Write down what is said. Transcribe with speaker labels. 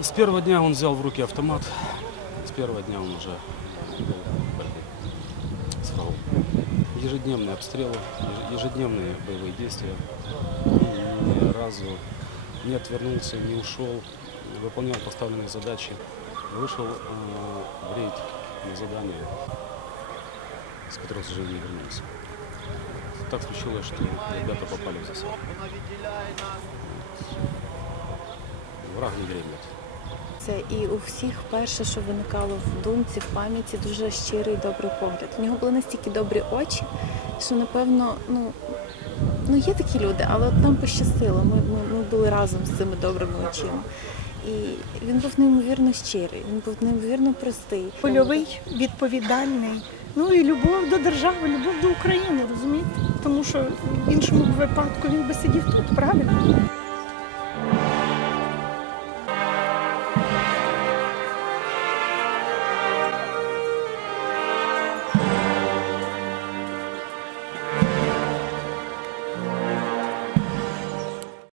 Speaker 1: С первого дня он взял в руки автомат. С первого дня он уже был. Ежедневные обстрелы, еж- ежедневные боевые действия. И ни разу не отвернулся, не ушел, выполнял поставленные задачи. Вышел э, в рейд на задание, с которого, к сожалению, не вернулся. Так случилось, что ребята попали в засаду. Враг не дремлет.
Speaker 2: Це і у всіх перше, що виникало в думці, в пам'яті, дуже щирий добрий погляд. У нього були настільки добрі очі, що напевно, ну. Ну, є такі люди, але от нам пощастило. Ми, ми, ми були разом з цими добрими очима. І він був неймовірно щирий, він був неймовірно простий.
Speaker 3: польовий, відповідальний. Ну і любов до держави, любов до України, розумієте? Тому що в іншому випадку він би сидів тут, правильно?